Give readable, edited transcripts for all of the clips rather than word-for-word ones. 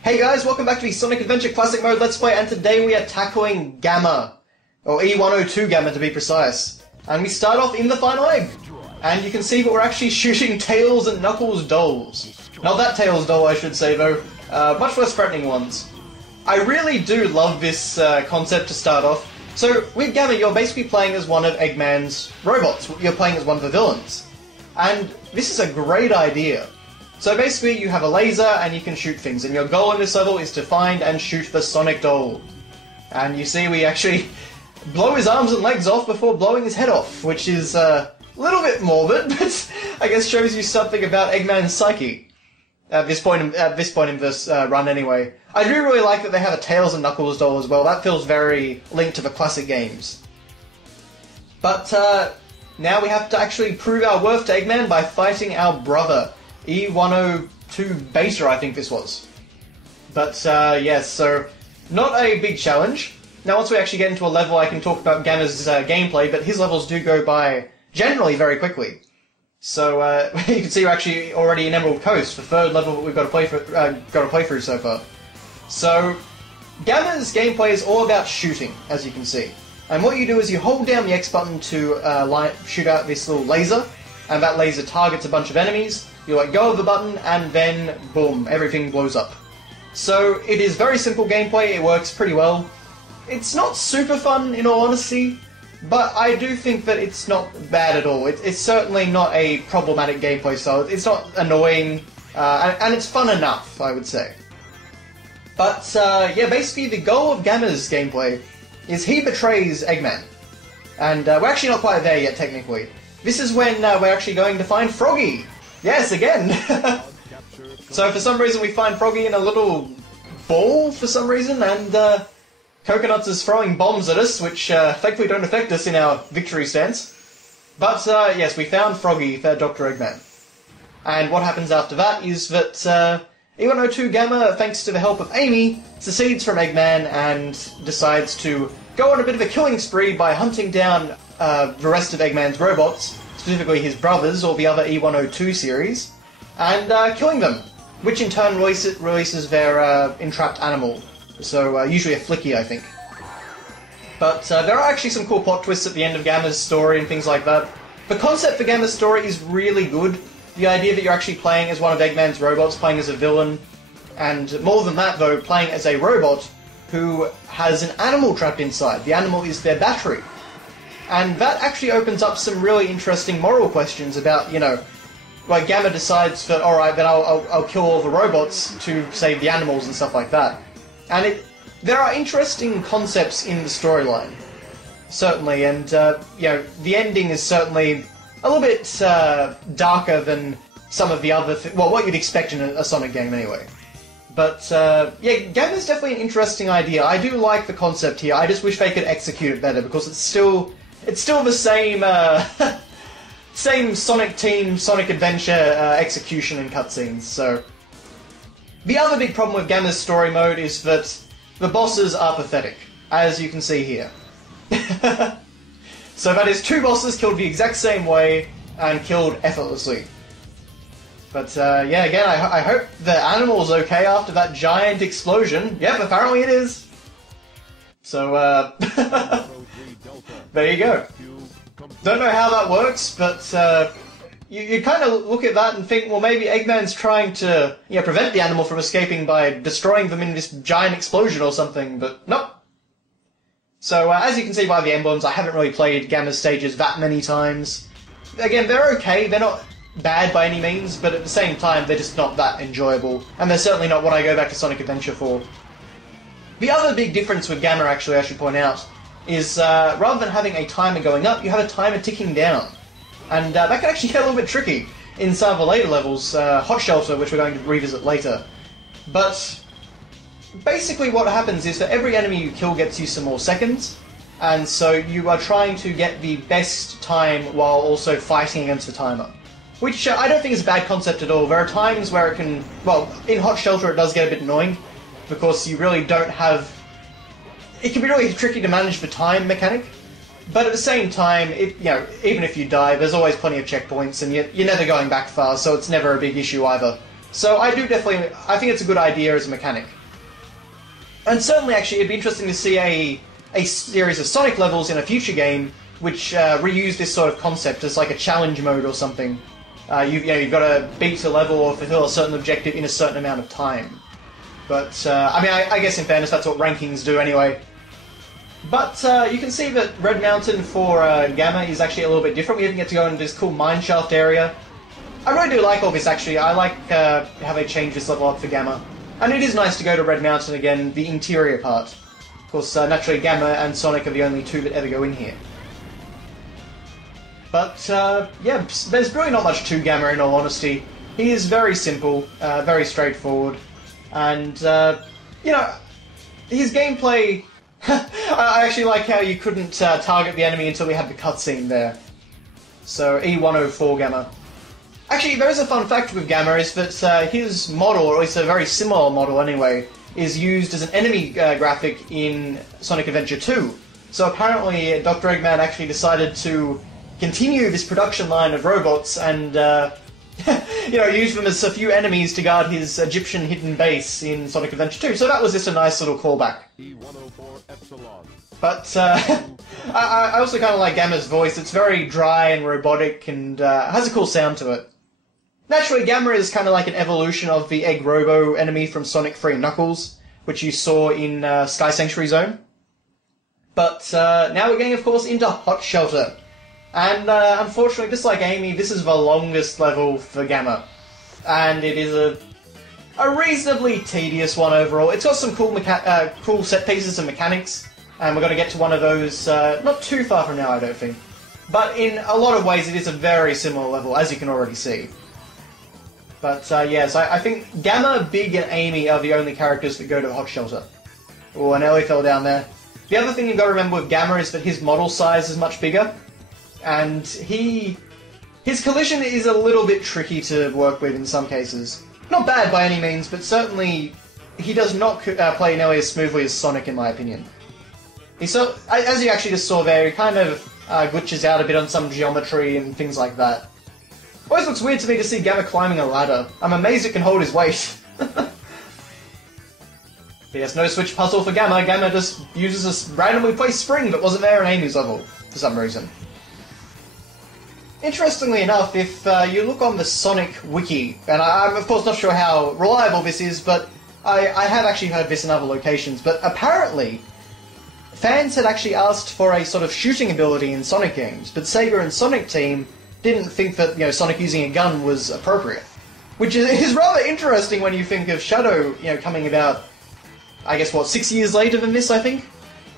Hey guys, welcome back to the Sonic Adventure Classic Mode Let's Play, and today we are tackling Gamma. Or E102 Gamma to be precise. And we start off in the final egg. And you can see that we're actually shooting Tails and Knuckles dolls. Not that Tails doll, I should say, though. Much less threatening ones. I really do love this concept to start off. So, with Gamma, you're basically playing as one of Eggman's robots. You're playing as one of the villains. And this is a great idea. So basically, you have a laser and you can shoot things, and your goal in this level is to find and shoot the Sonic doll. And you see we actually blow his arms and legs off before blowing his head off, which is a little bit morbid, but I guess shows you something about Eggman's psyche. At this point in this run anyway. I do really like that they have a Tails and Knuckles doll as well. That feels very linked to the classic games. But now we have to actually prove our worth to Eggman by fighting our brother. E102 Beta, I think this was. But, yes, so not a big challenge. Now, once we actually get into a level, I can talk about Gamma's gameplay, but his levels do go by generally very quickly. So, you can see we're actually already in Emerald Coast, the third level that we've got to play through so far. So, Gamma's gameplay is all about shooting, as you can see. And what you do is you hold down the X button to shoot out this little laser, and that laser targets a bunch of enemies. You let go of the button, and then, boom, everything blows up. So, it is very simple gameplay, it works pretty well. It's not super fun, in all honesty, but I do think that it's not bad at all. It's certainly not a problematic gameplay style. It's not annoying, and it's fun enough, I would say. But, yeah, basically the goal of Gamma's gameplay is he betrays Eggman. And we're actually not quite there yet, technically. This is when we're actually going to find Froggy! Yes, again! So for some reason we find Froggy in a little ball for some reason, and Coconuts is throwing bombs at us, which thankfully don't affect us in our victory stance. But yes, we found Froggy, Dr. Eggman. And what happens after that is that E102 Gamma, thanks to the help of Amy, secedes from Eggman and decides to go on a bit of a killing spree by hunting down the rest of Eggman's robots, specifically his brothers, or the other E102 series, and killing them, which in turn releases their entrapped animal. So, usually a Flicky, I think. But there are actually some cool plot twists at the end of Gamma's story and things like that. The concept for Gamma's story is really good. The idea that you're actually playing as one of Eggman's robots, playing as a villain, and more than that though, playing as a robot who has an animal trapped inside. The animal is their battery. And that actually opens up some really interesting moral questions about, you know, like Gamma decides that, alright, then I'll kill all the robots to save the animals and stuff like that. And there are interesting concepts in the storyline, certainly, and, you know, the ending is certainly a little bit darker than some of the other well, what you'd expect in a Sonic game anyway. But, yeah, Gamma's definitely an interesting idea. I do like the concept here, I just wish they could execute it better, because it's still the same, same Sonic Team, Sonic Adventure execution and cutscenes, so... The other big problem with Gamma's story mode is that the bosses are pathetic, as you can see here. So that is two bosses killed the exact same way, and killed effortlessly. But, yeah, again, I hope the animal's okay after that giant explosion. Yep, apparently it is. So, there you go. Don't know how that works, but, you kind of look at that and think, well, maybe Eggman's trying to, you know, prevent the animal from escaping by destroying them in this giant explosion or something, but nope. So, as you can see by the emblems, I haven't really played Gamma's stages that many times. Again, they're okay, they're not bad by any means, but at the same time, they're just not that enjoyable, and they're certainly not what I go back to Sonic Adventure for. The other big difference with Gamma, actually, I should point out, is rather than having a timer going up, you have a timer ticking down. And that can actually get a little bit tricky in some of the later levels, Hot Shelter, which we're going to revisit later. But basically what happens is that every enemy you kill gets you some more seconds, and so you are trying to get the best time while also fighting against the timer. Which I don't think is a bad concept at all. There are times where it can... Well, in Hot Shelter it does get a bit annoying, because you really don't have... It can be really tricky to manage the time mechanic. But at the same time, you know, even if you die, there's always plenty of checkpoints, and you're never going back far, so it's never a big issue either. So I think it's a good idea as a mechanic. And certainly, actually, it'd be interesting to see a series of Sonic levels in a future game which reuse this sort of concept as like a challenge mode or something. You've got to beat a level or fulfill a certain objective in a certain amount of time. But, I guess in fairness that's what rankings do anyway. But you can see that Red Mountain for Gamma is actually a little bit different. We even get to go into this cool mineshaft area. I really do like all this, actually. I like how they changed this level up for Gamma. And it is nice to go to Red Mountain again, the interior part. Of course, naturally Gamma and Sonic are the only two that ever go in here. But, yeah, there's really not much to Gamma in all honesty. He is very simple, very straightforward, and, his gameplay... I actually like how you couldn't target the enemy until we had the cutscene there. So, E104 Gamma. Actually, there is a fun fact with Gamma, is that his model, or at least a very similar model anyway, is used as an enemy graphic in Sonic Adventure 2. So apparently Dr. Eggman actually decided to continue this production line of robots and, use them as a few enemies to guard his Egyptian hidden base in Sonic Adventure 2. So that was just a nice little callback. But I also kind of like Gamma's voice. It's very dry and robotic and has a cool sound to it. Naturally, Gamma is kind of like an evolution of the Egg Robo enemy from Sonic 3 Knuckles, which you saw in Sky Sanctuary Zone. But now we're getting, of course, into Hot Shelter. And unfortunately, just like Amy, this is the longest level for Gamma. And it is a reasonably tedious one overall. It's got some cool set pieces and mechanics, and we're going to get to one of those not too far from now, I don't think. But in a lot of ways, it is a very similar level, as you can already see. But yes, I think Gamma, Big, and Amy are the only characters that go to the Hot Shelter. Oh, and Ellie fell down there. The other thing you've got to remember with Gamma is that his model size is much bigger, and his collision is a little bit tricky to work with in some cases. Not bad by any means, but certainly he does not play nearly as smoothly as Sonic, in my opinion. As you actually just saw there, he kind of glitches out a bit on some geometry and things like that. Always looks weird to me to see Gamma climbing a ladder. I'm amazed it can hold his weight. Yes, no switch puzzle for Gamma. Gamma just uses a randomly placed spring that wasn't there in Amy's level, for some reason. Interestingly enough, if you look on the Sonic Wiki, and I'm of course not sure how reliable this is, but I have actually heard this in other locations, but apparently fans had actually asked for a sort of shooting ability in Sonic games, but Sega and Sonic Team didn't think that, Sonic using a gun was appropriate. Which is rather interesting when you think of Shadow, coming about, I guess, 6 years later than this, I think?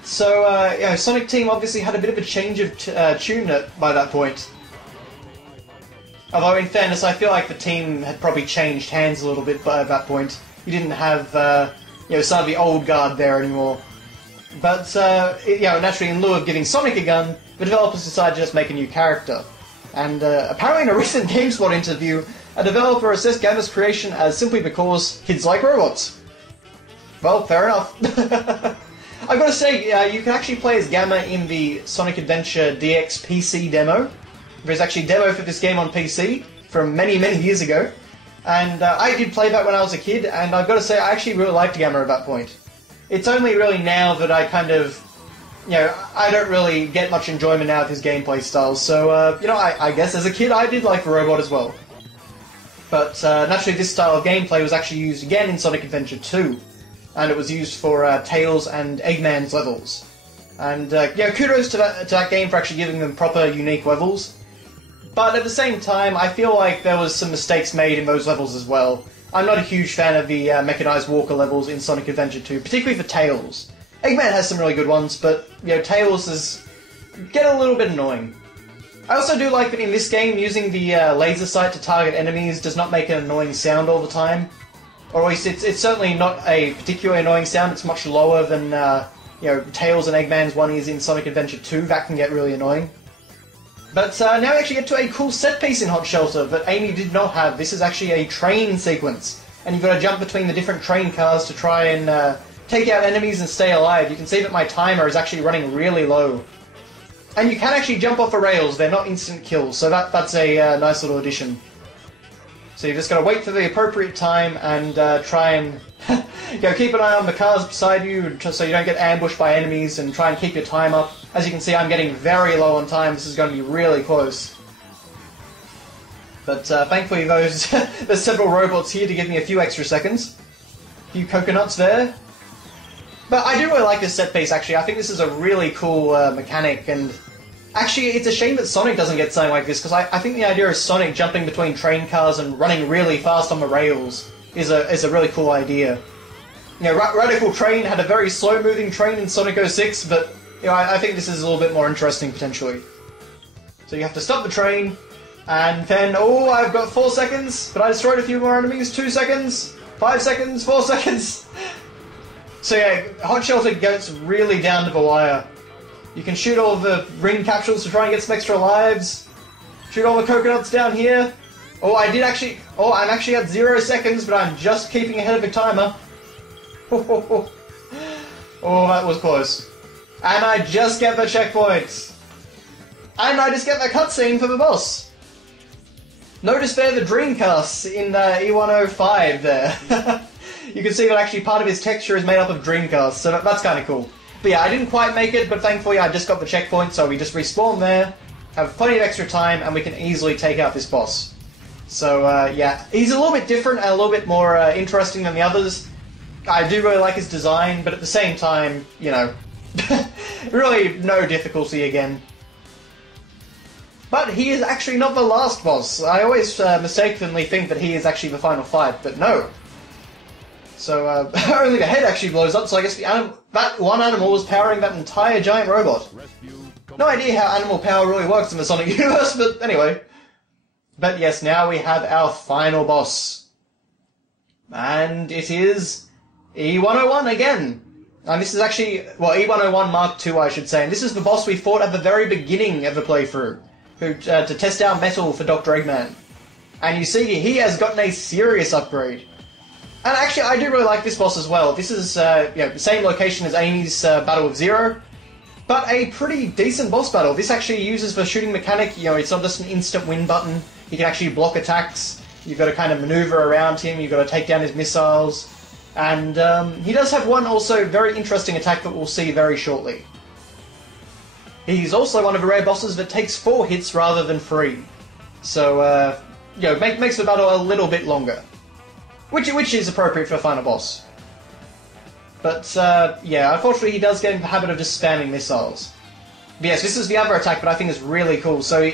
So, Sonic Team obviously had a bit of a change of tune by that point. Although, in fairness, I feel like the team had probably changed hands a little bit by that point. You didn't have, some of the old guard there anymore. But, naturally, in lieu of giving Sonic a gun, the developers decided to just make a new character. And apparently in a recent GameSpot interview, a developer assessed Gamma's creation as simply because kids like robots. Well, fair enough. I've got to say, you can actually play as Gamma in the Sonic Adventure DX PC demo. There's actually a demo for this game on PC from many, many years ago. And I did play that when I was a kid, and I've got to say, I actually really liked Gamma at that point. It's only really now that I kind of... I don't really get much enjoyment out of his gameplay styles, so, I guess as a kid I did like the robot as well. But, naturally this style of gameplay was actually used again in Sonic Adventure 2, and it was used for Tails and Eggman's levels. And, kudos to that game for actually giving them proper, unique levels. But at the same time, I feel like there was some mistakes made in those levels as well. I'm not a huge fan of the Mechanized Walker levels in Sonic Adventure 2, particularly for Tails. Eggman has some really good ones, but, Tails get a little bit annoying. I also do like that in this game, using the laser sight to target enemies does not make an annoying sound all the time. Or at least it's certainly not a particularly annoying sound, it's much lower than, Tails and Eggman's one is in Sonic Adventure 2, that can get really annoying. But now we actually get to a cool set piece in Hot Shelter that Amy did not have. This is actually a train sequence, and you've got to jump between the different train cars to try and take out enemies and stay alive. You can see that my timer is actually running really low. And you can actually jump off the rails, they're not instant kills, so that's a nice little addition. So you just gotta wait for the appropriate time and try and keep an eye on the cars beside you just so you don't get ambushed by enemies, and try and keep your time up. As you can see, I'm getting very low on time. This is going to be really close. But thankfully there's several robots here to give me a few extra seconds. A few coconuts there. But I do really like this set piece, actually. I think this is a really cool mechanic, and actually it's a shame that Sonic doesn't get something like this, because I think the idea of Sonic jumping between train cars and running really fast on the rails is a really cool idea. You know, Radical Train had a very slow-moving train in Sonic 06, but you know, I think this is a little bit more interesting, potentially. So you have to stop the train, and then, oh, I've got 4 seconds, but I destroyed a few more enemies. 2 seconds, 5 seconds, 4 seconds. So yeah, Hot Shelter gets really down to the wire. You can shoot all the ring capsules to try and get some extra lives. Shoot all the coconuts down here. Oh, I'm actually at 0 seconds, but I'm just keeping ahead of the timer. Oh, that was close. And I just get the checkpoints. And I just get the cutscene for the boss. Notice there the Dreamcast in E105 there. You can see that actually part of his texture is made up of Dreamcast, so that's kind of cool. But yeah, I didn't quite make it, but thankfully I just got the checkpoint, so we just respawn there, have plenty of extra time, and we can easily take out this boss. So yeah, he's a little bit different and a little bit more interesting than the others. I do really like his design, but at the same time, you know, really no difficulty again. But he is actually not the last boss. I always mistakenly think that he is actually the final fight, but no. So, only the head actually blows up, so I guess that one animal was powering that entire giant robot. No idea how animal power really works in the Sonic universe, but anyway. But yes, now we have our final boss. And it is E101 again. And this is actually, well, E101 Mark II, I should say. And this is the boss we fought at the very beginning of the playthrough, to test out metal for Dr. Eggman. And you see, he has gotten a serious upgrade. And actually, I do really like this boss as well. This is the same location as Amy's battle with Zero, but a pretty decent boss battle. This actually uses the shooting mechanic. You know, it's not just an instant win button. You can actually block attacks. You've got to kind of maneuver around him. You've got to take down his missiles. And he does have one also very interesting attack that we'll see very shortly. He's also one of the rare bosses that takes 4 hits rather than 3. So, makes the battle a little bit longer. Which is appropriate for a final boss. But, yeah, unfortunately he does get in the habit of just spamming missiles. But yes, this is the other attack, but I think it's really cool. So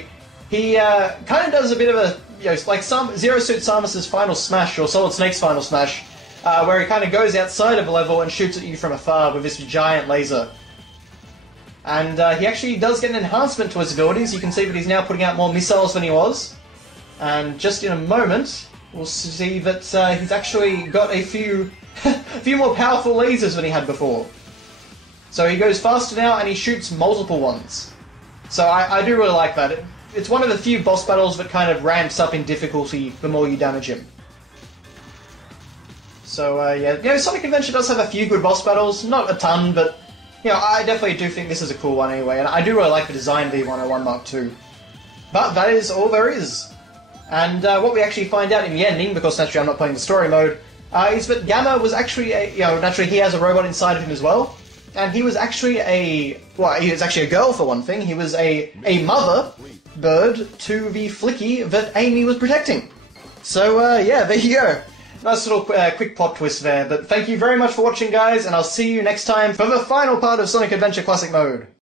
he kind of does a bit of a, like Zero Suit Samus's Final Smash, or Solid Snake's Final Smash, where he kind of goes outside of a level and shoots at you from afar with this giant laser. And he actually does get an enhancement to his abilities. You can see that he's now putting out more missiles than he was. And just in a moment, we'll see that he's actually got a few more powerful lasers than he had before. So he goes faster now, and he shoots multiple ones. So I do really like that. It's one of the few boss battles that kind of ramps up in difficulty the more you damage him. So yeah, Sonic Adventure does have a few good boss battles, not a ton, but I definitely do think this is a cool one anyway, and I do really like the design of the 101 Mark II. But that is all there is. And what we actually find out in the ending, because naturally I'm not playing the story mode, is that Gamma was actually naturally he has a robot inside of him as well, and he was actually he was actually a girl for one thing. He was a mother bird to the Flicky that Amy was protecting. So yeah, there you go. Nice little quick plot twist there, but thank you very much for watching, guys, and I'll see you next time for the final part of Sonic Adventure Classic Mode.